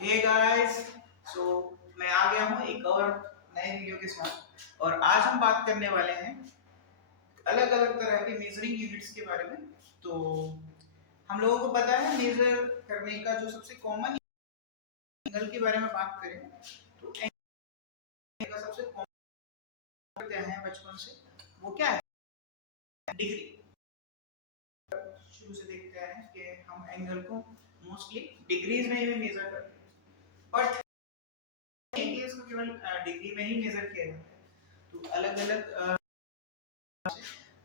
Hey guys, सो मैं आ गया हूँ एक और नए वीडियो के साथ। और आज हम बात करने वाले हैं अलग अलग तरह के मेजरिंग यूनिट्स के बारे में। तो हम लोगों को पता है मेजर करने का जो सबसे कॉमन एंगल के बारे में बात करें तो एंगल का सबसे कॉमन क्या है बचपन से, वो क्या है? डिग्री। शुरू से देखते हैं कि हम एंगल को मोस्टली डिग्रीज में ही मेजर करते हैं, बट इसको केवल डिग्री में ही मेजर किया जाता है। तो अलग अलग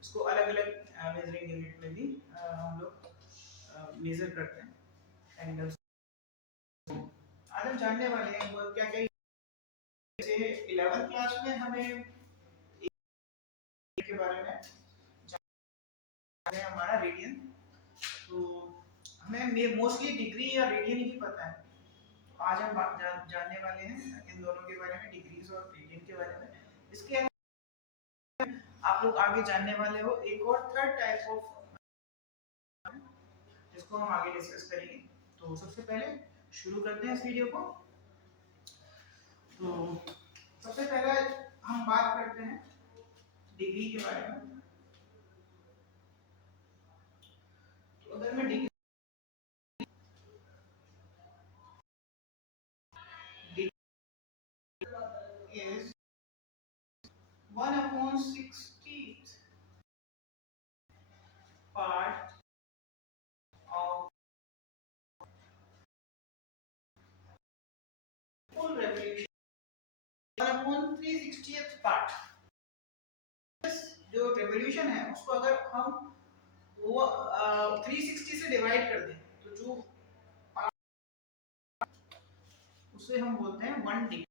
इसको अलग अलग मेजरिंग यूनिट में भी हम लोग मेजर करते हैं एंगल्स। आज हम जानने वाले हैं वो क्या क्या। जैसे 11th क्लास में हमें के बारे में जानना है, हमारा रेडियन। तो हमें मोस्टली डिग्री या रेडियन ही पता है। तो आज हम जानने वाले हैं इन दोनों के बारे में, डिग्रीज और रेडियन के बारे में। इसके आप लोग आगे जानने वाले हो एक और थर्ड टाइप ऑफ जिसको हम आगे डिस्कस करेंगे। तो सबसे पहले शुरू करते हैं इस वीडियो को। तो सबसे पहले हम बात करते हैं डिग्री के बारे में। तो अगर मैं degree is 1/60th part of full revolution, 1/360th part। जो रेवोल्यूशन है उसको अगर हम वो 360 से डिवाइड कर दें तो जो उसे हम बोलते हैं 1 डिग्री।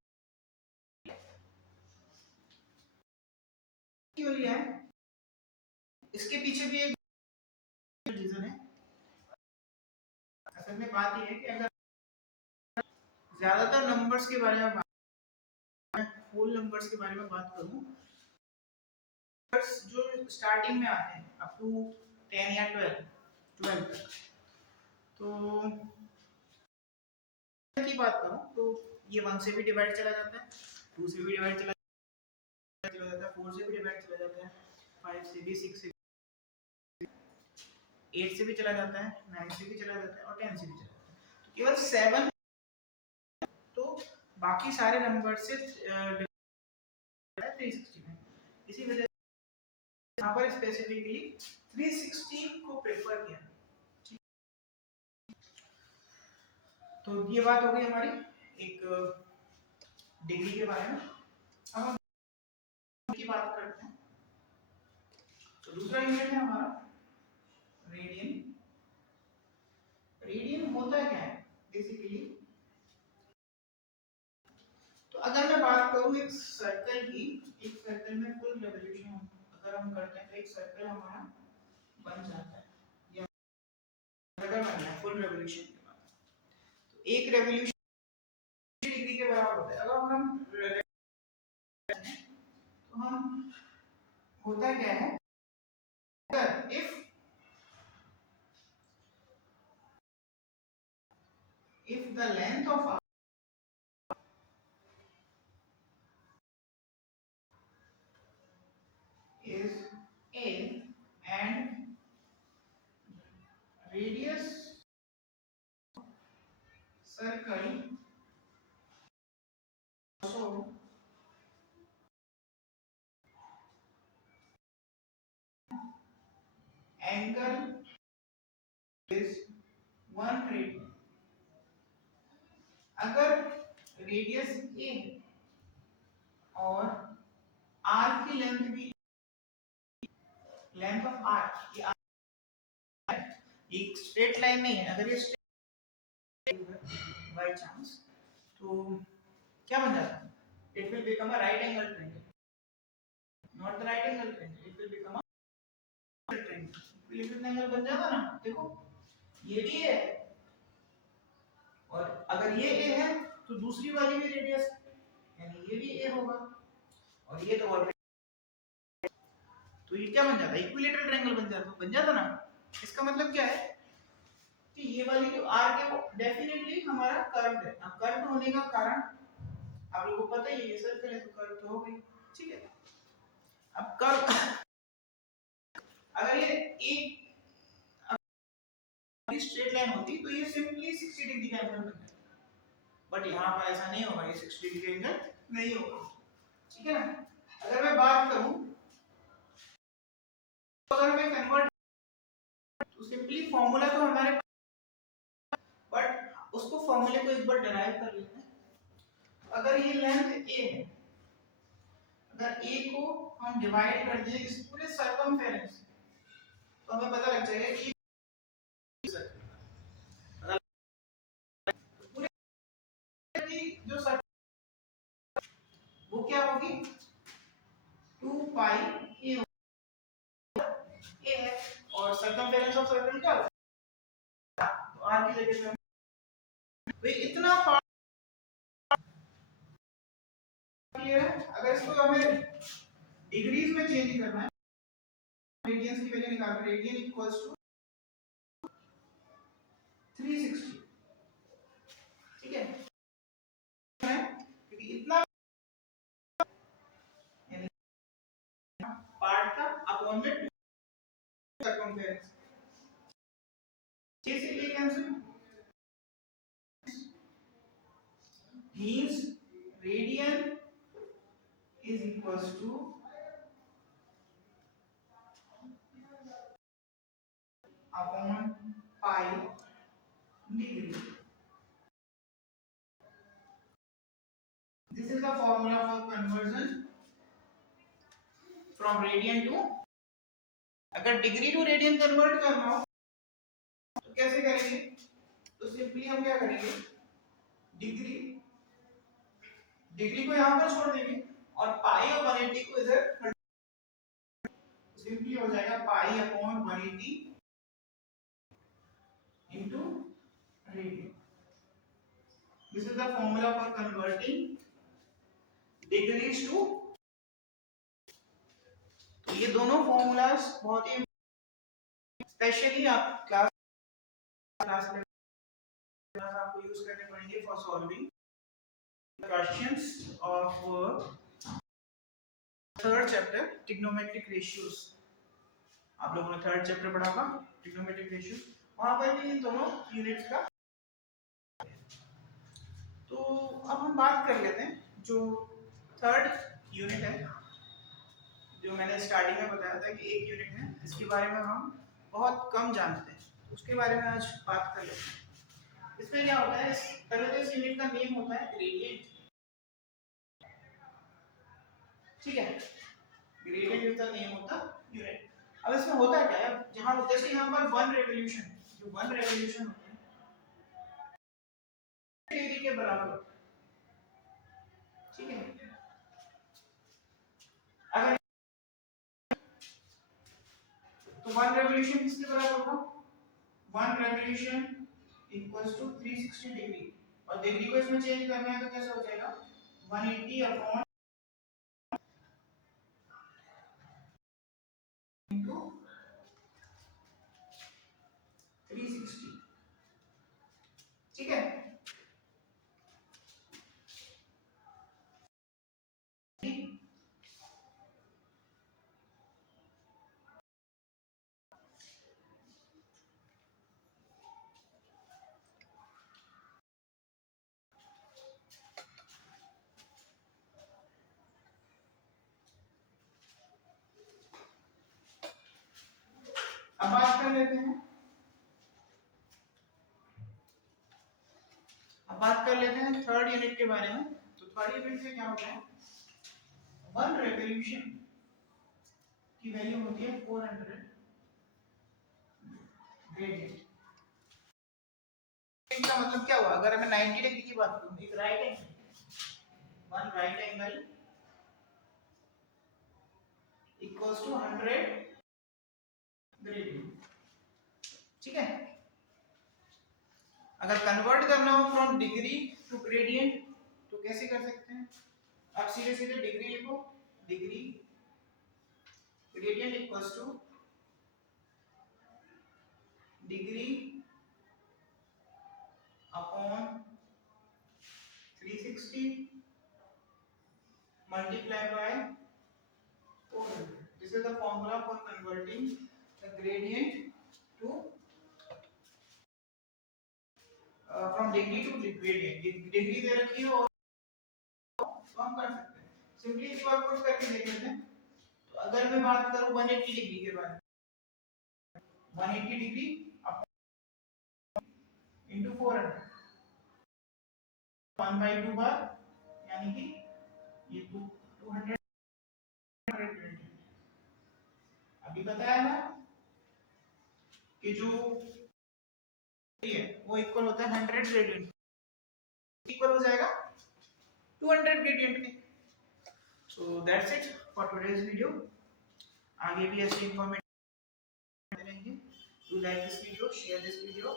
क्यों लिया है? इसके पीछे भी एक रीजन है। असल में बात यह है कि अगर ज्यादातर नंबर्स के बारे में होल नंबर्स के बारे में बात करूं, जो स्टार्टिंग में आते हैं अप टू 10 या 12 तक, तो की बात करूं तो ये 1 से भी डिवाइड चला जाता है, 2 से भी डिवाइड चला जाता है, 4 से भी डिवाइड चला जाता है, 5 से भी, 6 से, 8 से भी चला जाता है, 9 से भी चला जाता है और 10 से भी चला जाता है। तो केवल 7, तो बाकी सारे नंबर से 360 में। इसी वजह से यहाँ पर स्पेसिफिकली 360 को प्रेफर किया। तो ये बात हो गई हमारी एक डिग्री के बारे में। अब हम की बात करते हैं। तो दूसरा यूनिट है हमारा रेडियन। रेडियन होता क्या है बेसिकली? तो अगर मैं बात करूं एक सर्कल की, एक सर्कल में फुल रेवोल्यूशन अगर हम करते हैं तो एक सर्कल हमारा बन जाता है, या सर्कल बन गया फुल रेवोल्यूशन के बाद। तो एक रेवोल्यूशन डिग्री के बराबर होता है। अगर हम तो हम होता क्या है, if the length of is a and radius circle also angle is 1 radian। अगर रेडियस a और r की लेंथ भी, लेंथ ऑफ r, ये एक स्ट्रेट लाइन नहीं है, अगर ये बाय चांस तो क्या बन जाता है? It will become a right angle triangle, not the right angle triangle, it will become a triangle. Equilateral angle बन जाता ना। देखो ये भी है, और अगर ये a है तो दूसरी वाली भी रेडियस, यानी ये भी a होगा, और ये तो ऑलरेडी, तो ये क्या बन जाता है? इक्विलेटरल ट्रायंगल बन जाता ना। इसका मतलब क्या है कि ये वाली जो आर्क है वो डेफिनेटली हमारा कर्व है। अब कर्व होने का कारण आप लोगों को पता ही है, सर्कल है तो कर्व तो हो गई, ठीक है। अब कर्व अगर ये एक स्ट्रेट लाइन होती तो ये सिंपली 60 डिग्री का एंगल बनता, बट यहाँ पर ऐसा नहीं होगा, ये 60 डिग्री का एंगल नहीं होगा, ठीक है ना। अगर मैं बात करूं तो अगर मैं कन्वर्ट तो सिंपली फॉर्मूला तो हमारे, बट उसको फॉर्मूले को एक बार डिराइव कर लेते हैं। अगर ये लेंथ a है, अगर a को हम डिवाइड कर दें इस पूरे सर्कमफेरेंस से तो हमें पता लग जाएगा कि पूरे जो सर्कल वो क्या होगी 2 पाई a है, और सर्कमफेरेंस ऑफ सर्कल क्या होगा, तो r की जगह पे भाई इतना क्लियर है। अगर इसको हमें डिग्रीज में चेंज करना है, रेडियंस की वैल्यू निकालना, रेडियन इक्वल्स टू 360, ठीक है, क्योंकि इतना पार्ट का अपॉन में 2 सर्कमफेरेंस, 6 से 1 cancel means radian is equals to upon pi degree. This is the formula for conversion from radian to, अगर डिग्री टू रेडियन कन्वर्ट करना हो तो कैसे करेंगे, तो सिंपली हम क्या करेंगे, डिग्री डिग्री को यहाँ पर छोड़ देंगे और पाई और 180 को इधर, सिंपली हो जाएगा pi upon 180 into radian. This is the formula for converting degrees to, तो ये दोनों फॉर्मूलाज बहुत ही स्पेशली आप क्लास में आपको यूज करने पड़ेंगे for solving questions of third chapter trigonometric ratios. आप लोगों ने थर्ड चैप्टर पढ़ा होगा ट्रिग्नोमेट्रिक रेशियोज, वहां पर भी इन दोनों यूनिट्स का। तो अब हम बात कर लेते हैं जो थर्ड यूनिट है, जो मैंने स्टार्टिंग में बताया था कि एक यूनिट है, इसके बारे में हम बहुत कम जानते हैं, उसके बारे में आज बात कर लेते हैं। इसमें क्या होता है, पहले तो इस यूनिट का नेम होता है ग्रेडियंट, ठीक है, gradient is the name of the unit. अब इसमें होता क्या है, जहां जैसे यहाँ पर वन रेवोल्यूशन, जो वन रेवोल्यूशन होता है डिग्री के बराबर, ठीक है। अगर तो वन रेवोल्यूशन किसके बराबर होगा, one revolution equals to 360 degree, और डिग्री को इसमें चेंज करना है तो कैसे हो जाएगा 180 अपॉन इनटू 360, ठीक है। अब बात कर लेते हैं, अब बात कर लेते हैं थर्ड यूनिट के बारे में। तो थर्ड यूनिट से क्या होता है, वन रेवोल्यूशन की वैल्यू होती है 400 रेडियन। इसका मतलब क्या हुआ, अगर मैं 90 डिग्री की बात करूं, एक right angle, one right angle equals to 100 radian, ठीक है। अगर कन्वर्ट करना हो फ्रॉम डिग्री टू ग्रेडियंट तो कैसे कर सकते हैं, आप सीधे सीधे डिग्री लिखो, degree gradient equals to degree degree दे रखी है और तो हम कर सकते हैं। सिंपली इस बात को करके देख लेते हैं। तो अगर मैं बात करूं 180 डिग्री के बारे में, 180 डिग्री इंटू 400 1/2 बार, यानी कि ये 200 अभी बताया ना कि जो है वो इक्वल होता है 100 ग्रेडियंट, इक्वल हो जाएगा 200 ग्रेडियंट के। So that's it for today's video. आगे भी ऐसे इंफॉर्मेशन देंगे। Do like this video, share this video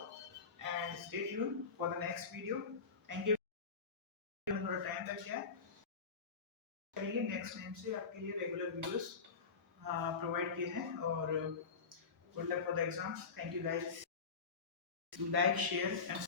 and stay tune for the next video. Thank you. थोड़ा टाइम लग गया है, करिए नेक्स्ट टाइम से आपके लिए रेगुलर वीडियोस प्रोवाइड किए हैं। और good luck for the exams. Thank you guys. Do like, share and